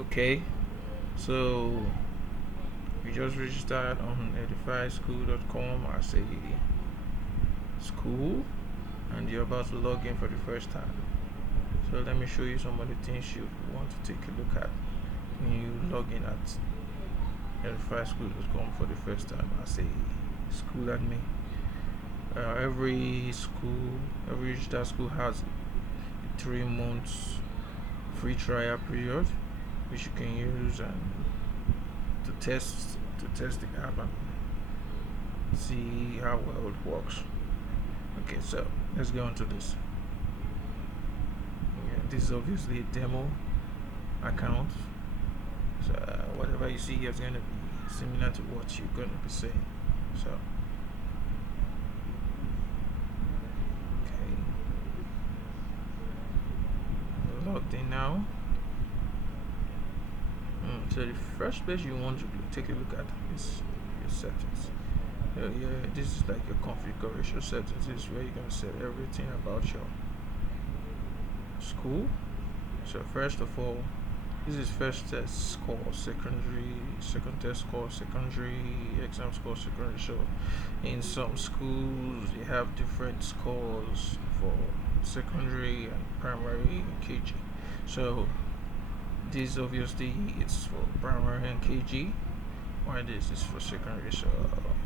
Okay, so we just registered on edufyschool.com as a school, and you're about to log in for the first time. So let me show you some of the things you want to take a look at when you log in at edufyschool.com for the first time as a school admin. Every registered school has a 3 months free trial period, which you can use and to test the app and see how well it works. Okay, so let's go on to this. This is obviously a demo account, so whatever you see here is going to be similar to what you're going to be saying. So okay, we're logged in now. So the first place you want to take a look at is your settings. Yeah, this is like your configuration settings. This is where you're gonna set everything about your school. So first of all, this is first test score secondary, second test score secondary, exam score secondary. So in some schools you have different scores for secondary and primary and KG. So this obviously it's for primary and KG, while this is for secondary. So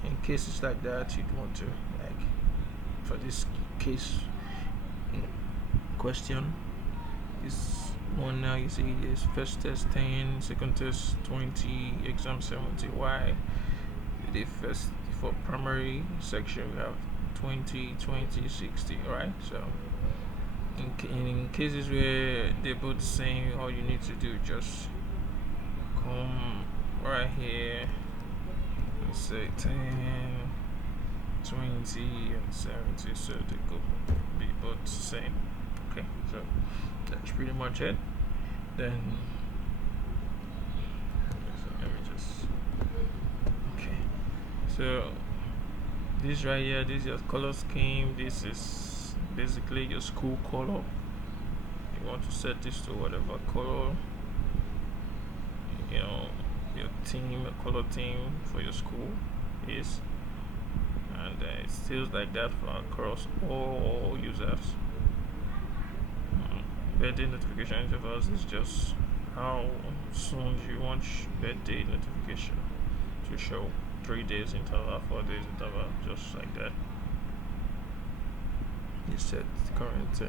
in cases like that, you'd want to, like, for this case in question, this one now you see is first test 10, second test 20, exam 70. Why? The first for primary section we have 20, 20, 60, right? So in cases where they're both the same, all you need to do is just come right here and say 10, 20, and 70, so they could be both the same. Okay, so that's pretty much it. Then let me just okay, so this right here, this is your color scheme. This is basically your school color. You want to set this to whatever color, your theme, a color theme for your school is, and it stays like that for across all users. Birthday notification intervals is just how soon you want birthday notification to show. 3 days interval, 4 days interval, just like that. You set the current,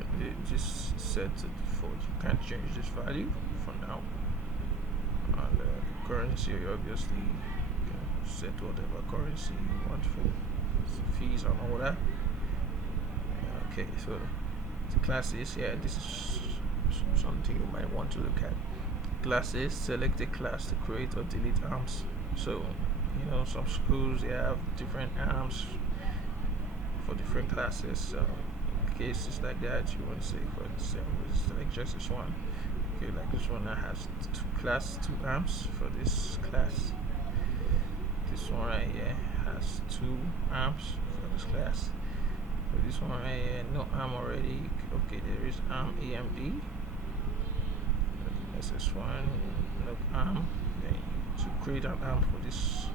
just set it for, you can't change this value for now. And currency, obviously you can set whatever currency you want for fees and all that. Okay, so the classes, yeah, this is something you might want to look at. Classes, select a class to create or delete arms. So some schools, they have different arms for different classes. So in cases like that, you want to say, for example, like just this one. Okay, like this one that has two arms for this class. This one right here has 2 arms for this class. For this one right here, no arm already. Okay, there is arm A and B. That's this one, no arm. Then to create an arm for this,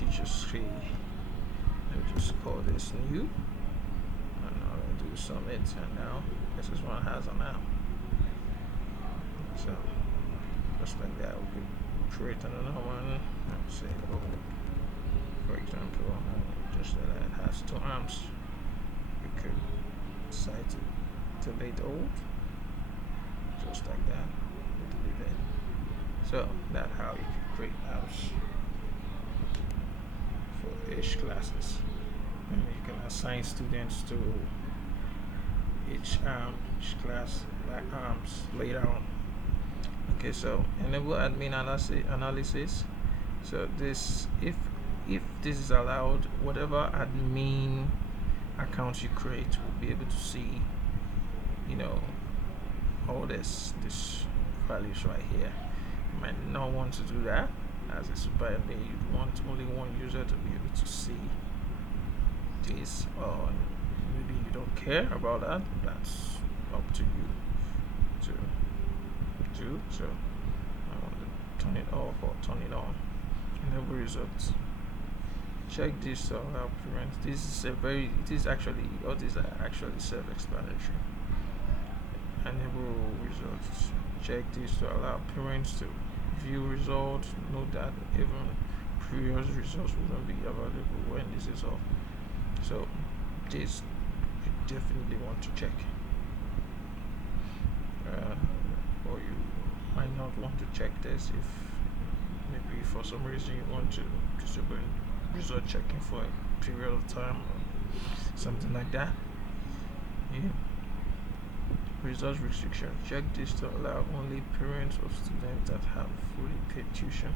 you just say, let me just call this new, and I'll do submit, and now this one has an arm. So just like that, we could create another one. Let's say, for example, just that it has 2 arms. We could decide to delete old, just like that. Delete it. So that's how you can create arms for each classes, and you can assign students to each class by arms later on. Okay, so enable admin analysis. So this, if this is allowed, whatever admin account you create will be able to see, all this values right here. You might not want to do that as a super admin. You want only one user to be able to see this, or maybe you don't care about that. That's up to you to do. So turn it off or turn it on. Enable results. Check this to allow parents. It is actually, all these are actually self-explanatory. Enable results. Check this to allow parents to view results. Note that even previous results will not be available when this is off. So this you definitely want to check. Or you might not want to check this if maybe for some reason you want to disable result checking for a period of time or something like that. Yeah. Results restriction. Check this to allow only parents of students that have fully paid tuition.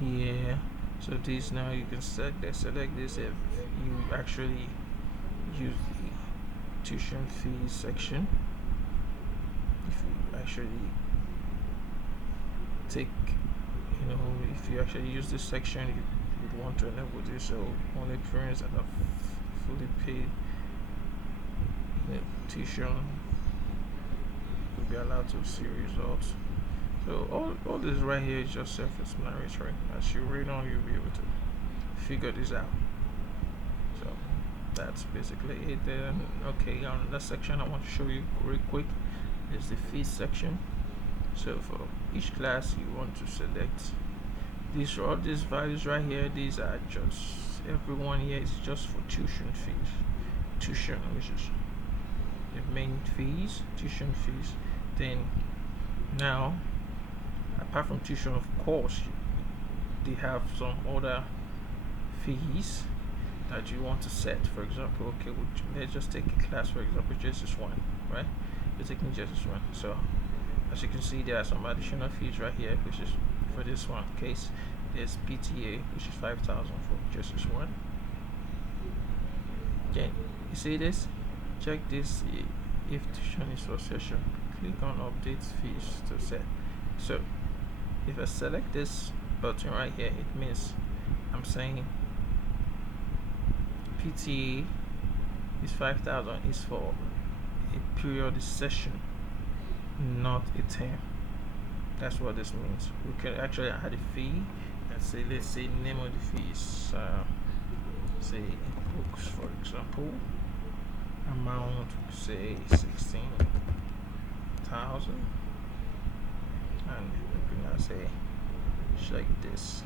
Yeah. So this, now you can select this if you actually use the tuition fees section. If you actually take, if you actually use this section, you'd want to enable this, so only parents that have fully paid tuition will be allowed to see results. So all this right here is just self-explanatory. As you read on, you'll be able to figure this out. So that's basically it. Then okay, on that section I want to show you real quick is the fees section. So for each class you want to select all these values right here. These are just, everyone here is just for tuition fees. Tuition, which is the main fees, tuition fees. Then now, apart from tuition, of course, they have some other fees that you want to set. For example, okay, let's just take a class, for example, Genesis 1, right? We're taking Genesis 1. So as you can see, there are some additional fees right here, which is for this one case. There's PTA, which is 5,000 for Genesis 1. Okay, you see this? Check this. If tuition is for session, click on update fees to set. So if I select this button right here, it means I'm saying PTA is 5,000 is for a periodic session, not a term. That's what this means. We can actually add a fee and say, let's say name of the fees, say books, for example, amount, say 16,000, and we can now say check this.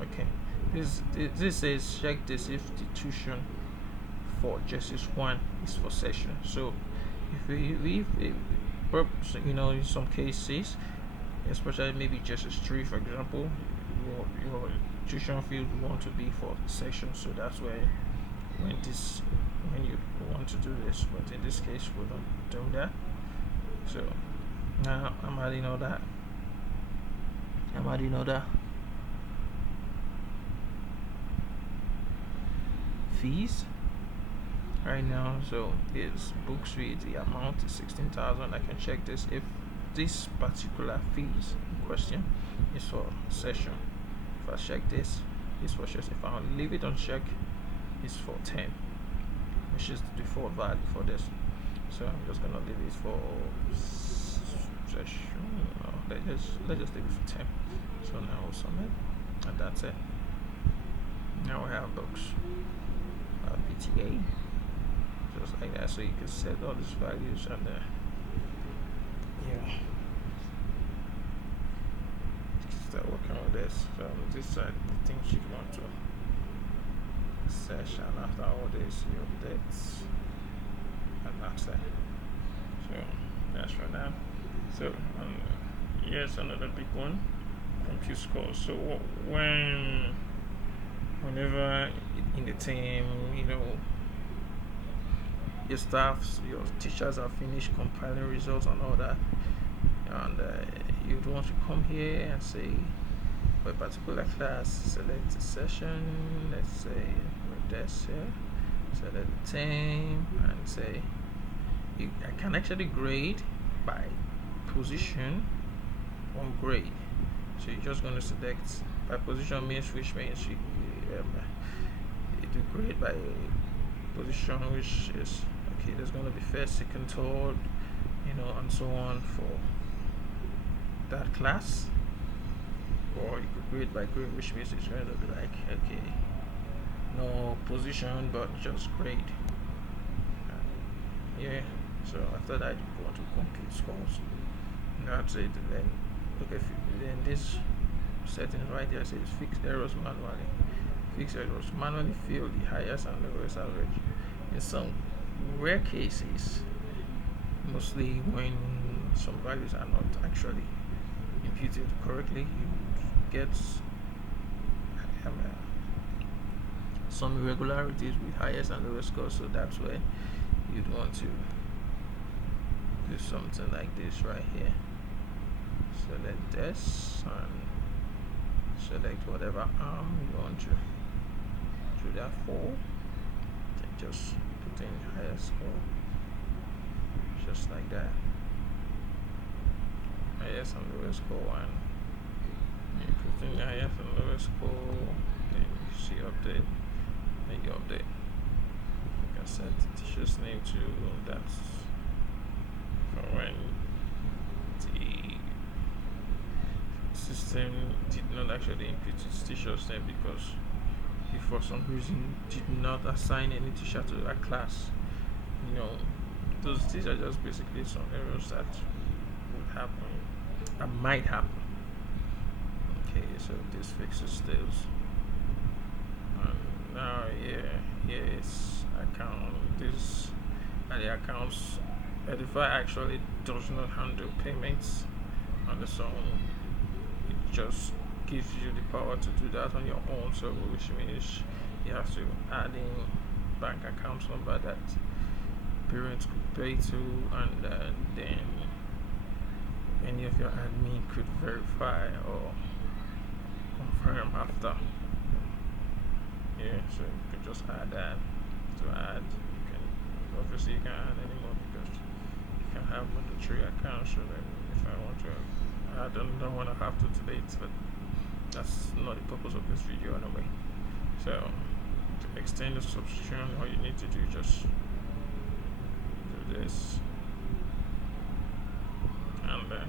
Okay, this says check this if the tuition for Genesis 1 is for session. So if in some cases, especially maybe Genesis 3, for example, your tuition fee would want to be for session. So that's where when you want to do this, but in this case we're not doing that. So now I'm adding other fees right now. So is books with the amount is 16,000. I can check this if this particular fees in question is for session. If I check this for session, if I leave it unchecked, it's for 10, which is the default value for this. So I'm just gonna leave it for session. No, let's just leave it for 10. So now we'll submit, and that's it. Now we have books, PTA, just like that. So you can set all these values, and start working with this. So this side, the things you want to session. After all this, you update, and that's it. So that's for that. So here's another big one, compute scores. So whenever in the team, your staffs, your teachers have finished compiling results and all that, and you'd want to come here and say for a particular class, select a session, let's say this here, select the team, and say I can actually grade by position on grade. So you're just going to select by position, which means you do grade by position, which is okay. There's going to be first, second, third, and so on for that class, or you could grade by grade, which means it's going to be like, okay, no position but just grade. Yeah, so after that you go on to complete scores. That's it. Then okay, then this settings right there says fix errors manually. Fix errors manually fill the highest and lowest average. In some rare cases, mostly when some values are not actually imputed correctly, you get um, some irregularities with highest and lowest scores. So that's where you'd want to do something like this right here. Select this and select whatever arm you want to do that for. Then just put in highest score, just like that. Highest and lowest score, and you put in the highest and lowest score. Then you see update, then you update. You can set the teacher's name to that for when the system did not actually input its teacher's name, because if for some reason did not assign any teacher to that class, these are just basically some errors that would happen, that might happen. Okay, so this fixes those. And now here is account. This are the accounts. Edufy actually does not handle payments on its own. It just gives you the power to do that on your own. So which means you have to add in bank account number that parents could pay to, and then any of your admin could verify or confirm after. Yeah, so you can just add that. To add, obviously you can add any more, because you can have mandatory accounts. So then if I want to, I don't want to have to delete, but that's not the purpose of this video anyway. So to extend the subscription, all you need to do is just do this, and then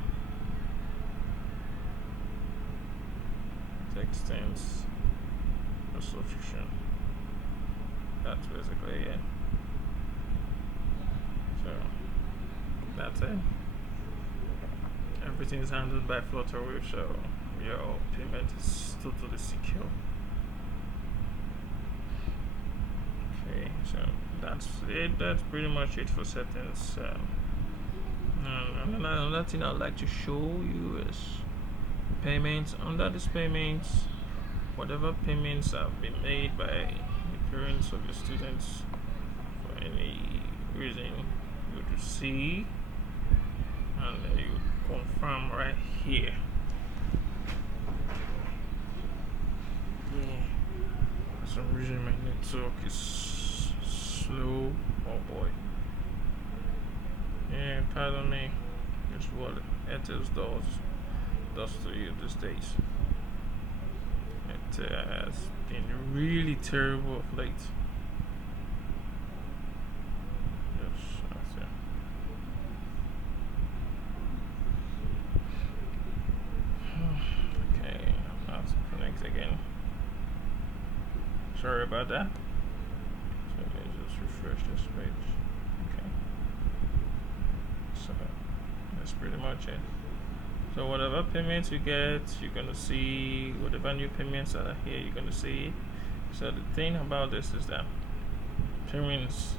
it extends the subscription. That's basically it. So that's it. Everything is handled by Flutterwave, so your payment is totally secure. Okay, so that's it. That's pretty much it for settings. And another thing I'd like to show you is payments. Under these payments, whatever payments have been made by the parents of the students for any reason, you go to see, and then you confirm right here. Yeah. For some reason my network is slow. Oh boy. Yeah, pardon me. It's what Airtel does to you these days. It has been really terrible of late. Yes, that's it. Okay, I'm about to connect again. Sorry about that. So let me just refresh this page. Okay. So that's pretty much it. So whatever payments you get, you're gonna see. Whatever new payments are here, you're gonna see. So the thing about this is that parents,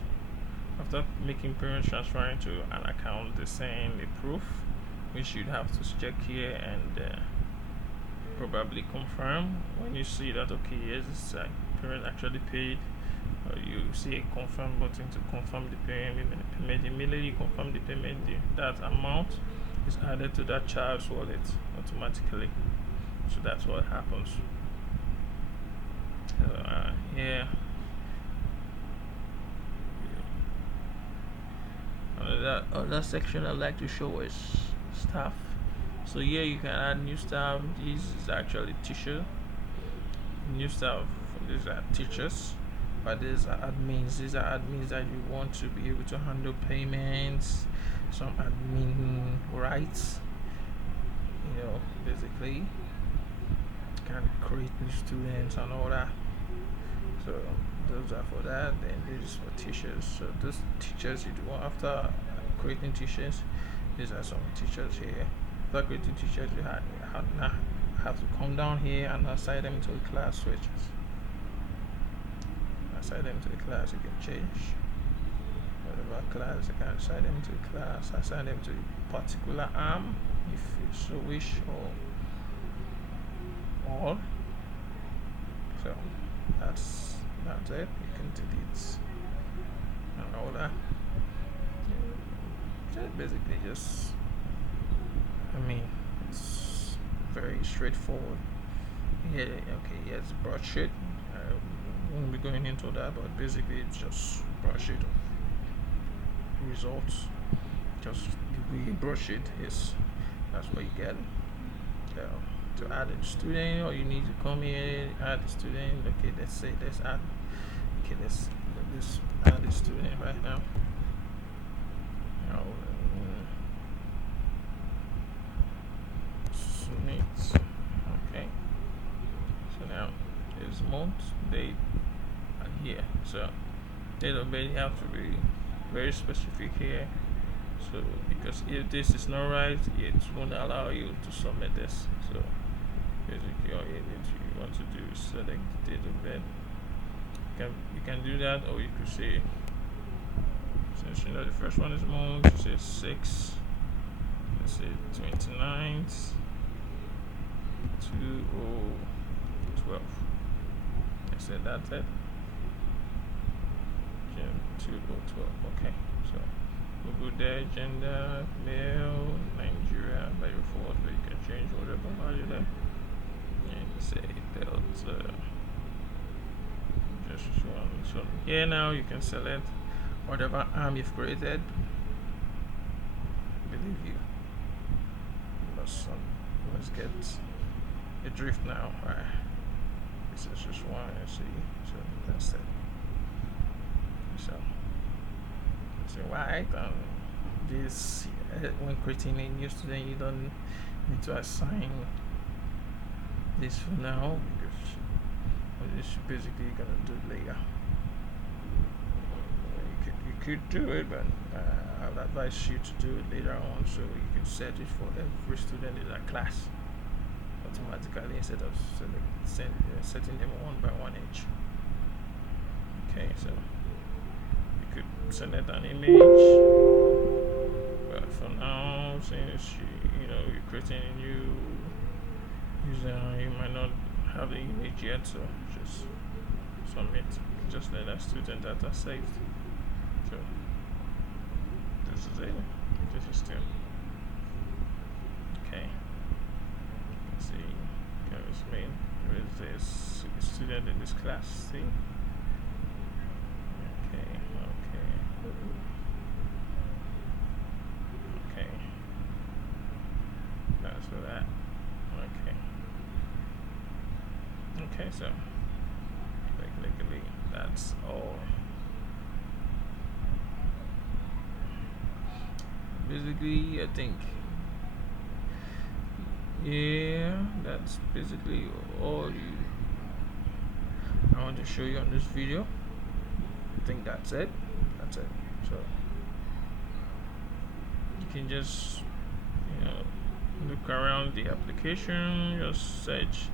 after making payments transferring to an account, they send a proof, which you'd have to check here and probably confirm. When you see that, okay, yes, this parent actually paid, or you see a confirm button to confirm the payment, and the payment immediately confirm the payment, that amount is added to that child's wallet automatically. So that's what happens. Yeah. Other section I'd like to show is staff. So here you can add new staff. This is actually teacher. New staff. These are teachers, but these are admins. These are admins that you want to be able to handle payments, some admin rights. basically can create new students and all that. So those are for that. Then this is for teachers. So those teachers you do after creating teachers, these are some teachers here. After creating teachers, now have to come down here and assign them to a class switches. Assign them to a class. You can change whatever class. You can assign them to a class. Assign them to a particular arm if you so wish, or all. So that's it. You can delete and all that. Basically just, it's very straightforward. Yeah, okay, yes, broadsheet. I won't be going into that, but basically it's just broadsheet of results. Just the way broadsheet is, that's what you get. To add a student, or you need to come here, add a student. Okay, let's add. Okay, let's add a student right now. Now, students. Okay. So now is month, date, and here. So date of birth, you have to be very specific here. So because if this is not right, it won't allow you to submit this. So basically all you want to do is select the date of birth. You can do that, or you could say, since the first one is month, you say 6, let's say 29th 2012. I said that's it. June 2012. Okay, so we'll go there. Gender, male, Nigeria by default, but you can change whatever value there. And say delta just one. So here now you can select whatever arm you've created. I believe you must get a drift now. Right. This is just one, see. So that's it. So right, this when creating a new student, you don't need to assign this for now, because this is basically gonna do it later. You could do it, but I would advise you to do it later on, so you can set it for every student in that class automatically, instead of setting them one by one each. Okay, so you could select an image, but for now, since you're creating a new user, you might not have the image yet, so just submit. Just let that student data saved. So this is it. This is still okay. Let's see. There is this student in this class. See. Okay. That's for that. Okay, so technically that's all. Basically, I think, yeah, that's basically all I want to show you on this video. I think that's it. So you can just look around the application, just search.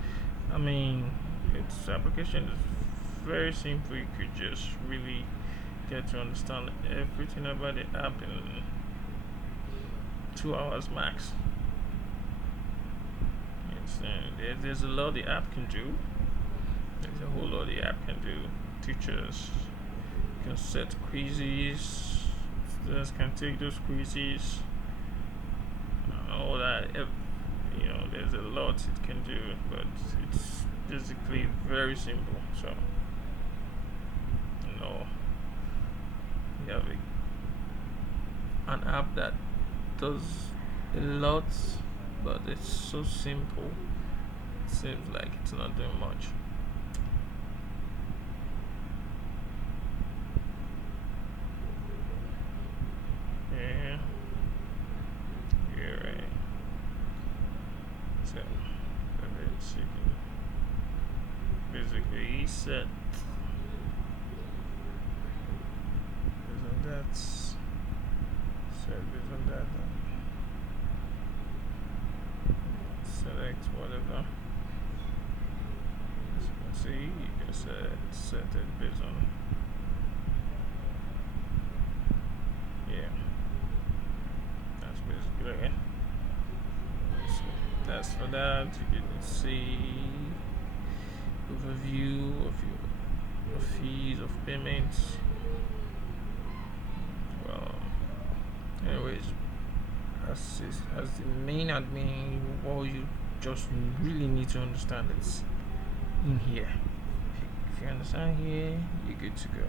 Its application is very simple. You could just really get to understand everything about the app in 2 hours max. There's a lot the app can do. There's a whole lot the app can do. Teachers can set quizzes. Students can take those quizzes. All that. There's a lot it can do, but it's basically very simple. So, you have an app that does a lot, but it's so simple. It seems like it's not doing much. Yeah, right. set based on that. Set based on that. Select whatever. As you can see, you can set it based on, yeah. That's basically it. So that's for that. You can see overview of your fees of payments. Well, anyways, as the main admin, what you just really need to understand is in here. If you understand here, you're good to go.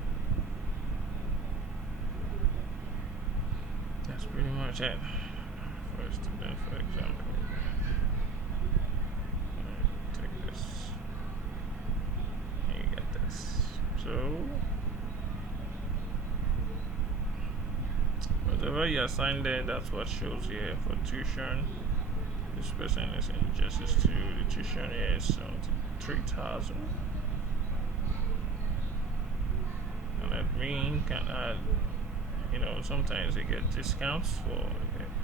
That's pretty much it for a student, for example. Take this. And you get this. So whatever you assign there, that's what shows here for tuition. This person is in Genesis 2, the tuition here is 73,000. And admin can add, sometimes they get discounts for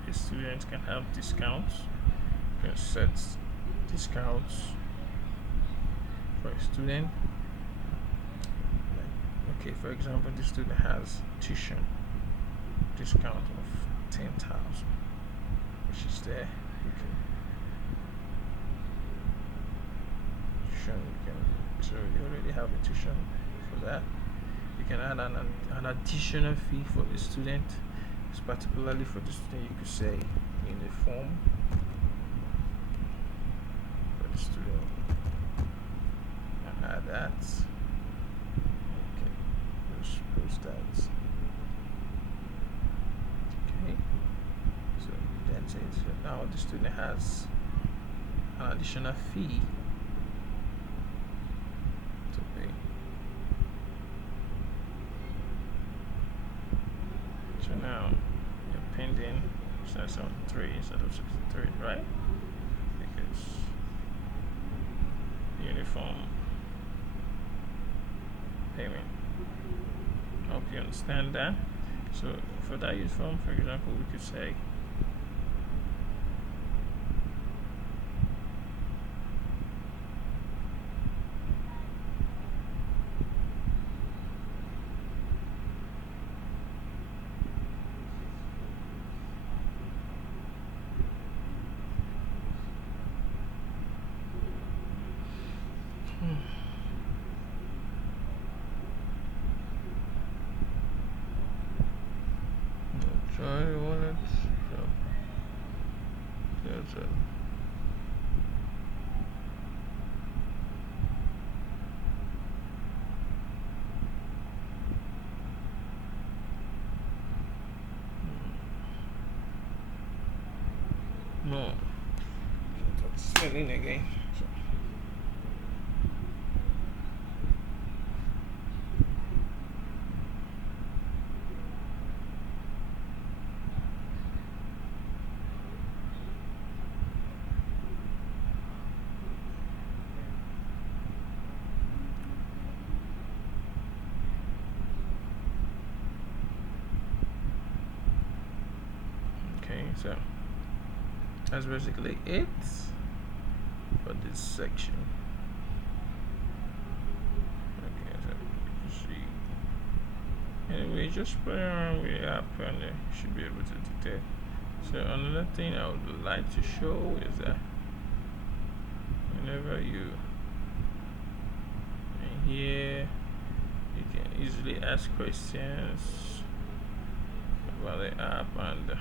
a student can have discounts. You can set discounts for a student. Okay, for example, the student has tuition discount of 10,000, which is there. So you already have a tuition for that. You can add an additional fee for the student. It's particularly for the student, you could say uniform for the student. And add that. Okay, just post that. Okay, so that's it. So now the student has an additional fee to pay. So now you're pending 73 instead of 63, right? Because uniform payment. I hope you understand that. So for that uniform, for example, we could say try wallet. So that's it. No, spelling again. So. Okay, so that's basically it for this section. Okay, so you see. Anyway, just play around with the app and you should be able to detect. So another thing I would like to show is that whenever you in here, you can easily ask questions about the app and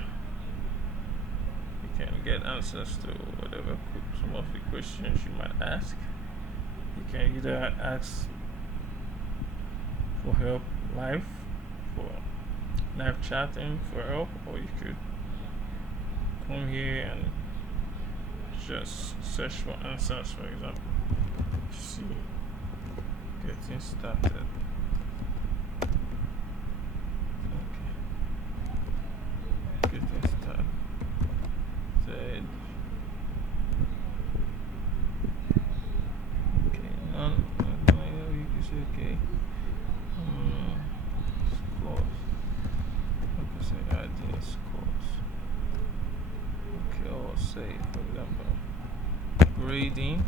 you can get answers to whatever some of the questions you might ask. You can either ask for help live, for live chatting for help, or you could come here and just search for answers, for example. See, getting started. Okay, getting started. Okay, now you say adding scores. Okay, or say for example grading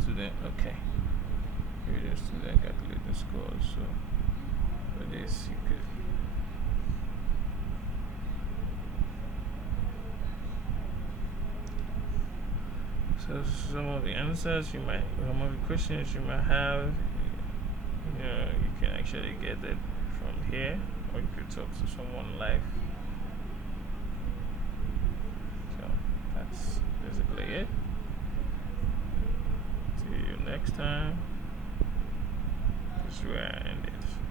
student. Okay, grading student calculating scores. So for this you could so some of the answers you might, some of the questions you might have, you can actually get it from here, or you could talk to someone live. So that's basically it. See you next time. This is where I end it.